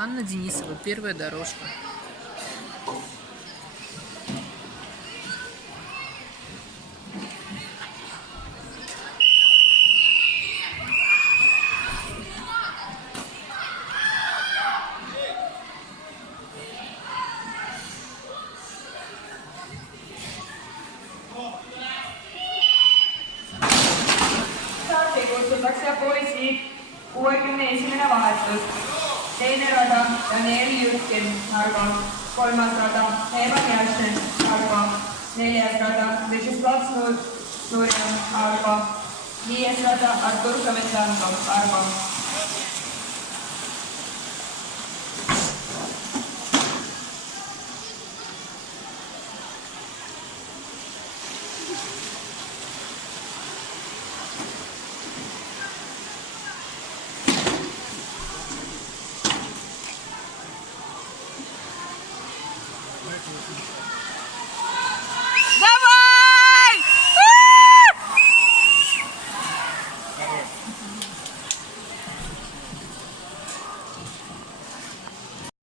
Анна Денисова, первая дорожка. Saati kutsutakse poisi 61. vahetus. Teine rada Daniel Jürgen, Narva. Kolmas rada Eva Järsen, Narva. Neljas rada Vячеslav Surjan, Narva. Viies rada Artur Komendanov, Narva.